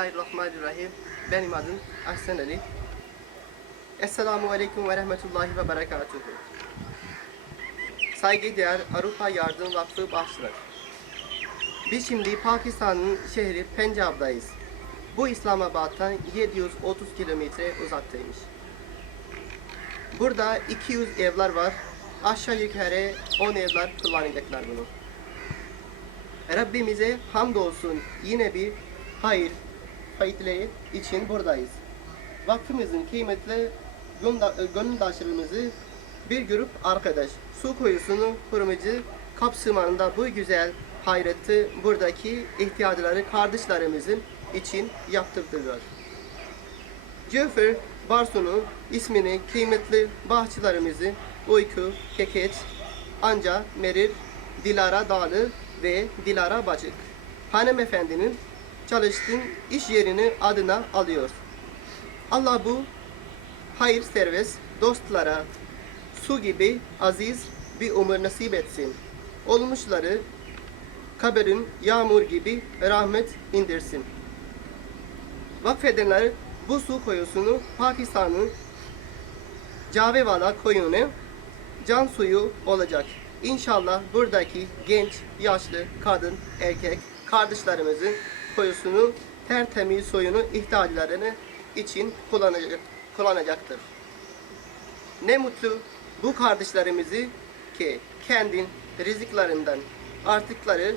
Bismillahirrahmanirrahim. Benim adım Ahsen Ali. Esselamu Aleyküm ve Rahmetullahi ve Berekatuhu. Saygıdeğer Avrupa Yardım Vakfı başlar. Biz şimdi Pakistan'ın şehri Pencab'dayız. Bu İslamabad'dan 730 kilometre uzaktaymış. Burada 200 evler var. Aşağı yukarı 10 evler kullanacaklar bunu. Rabbimize hamdolsun yine bir hayır faydaları için buradayız. Vakfımızın kıymetli gönda- gönüldaşlarımızı bir grup arkadaş su kuyusunu kurumacı kapsamında bu güzel hayreti buradaki ihtiyacları kardeşlerimizin için yaptırdılar. Jeffrey Barsu'nun ismini kıymetli bahçelerimizi Uyku, Kekeç, Anca, Merir, Dilara Dağlı ve Dilara Bacık hanımefendinin çalıştığın iş yerini adına alıyor. Allah bu hayır servis dostlara su gibi aziz bir umur nasip etsin. Olmuşları kaberin yağmur gibi rahmet indirsin. Vakfedenler bu su koyusunu Pakistan'ın Cavevala koyunu can suyu olacak. İnşallah buradaki genç, yaşlı, kadın, erkek kardeşlerimizin koyusunu tertemiz suyunu ihtiyaçlarını için kullanacak, kullanacaktır. Ne mutlu bu kardeşlerimizi ki kendi rızıklarından artıkları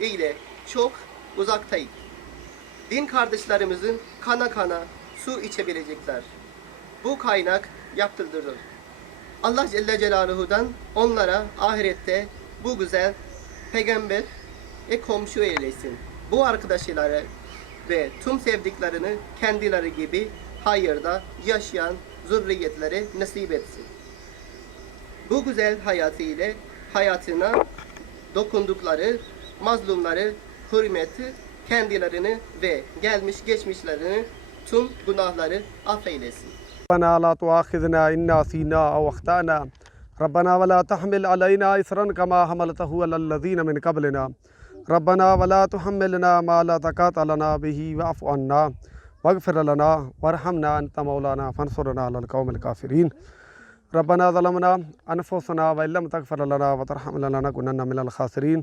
ile çok uzaktayız. Din kardeşlerimizin kana kana su içebilecekler. Bu kaynak yaptırılır. Allah Celle Celaluhu'dan onlara ahirette bu güzel peygamber e komşu eylesin. Bu arkadaşları ve tüm sevdiklerini kendileri gibi hayırda yaşayan zürriyetlere nasip etsin. Bu güzel hayatı ile hayatına dokundukları mazlumları hürmeti kendilerini ve gelmiş geçmişlerini tüm günahları affeylesin. ربنا لا تؤاخذنا إن نسينا أو أخطأنا ربنا ولا تحمل علينا إصرا كما حملته على الذين من قبلنا ربنا ولا تحملنا ما لا طاقة لنا به واعف عنا واغفر لنا وارحمنا أنت مولانا فانصرنا على القوم الكافرين. ربنا ظلمنا أنفسنا وإن لم تغفر لنا وترحمنا لنكونن من الخاسرين.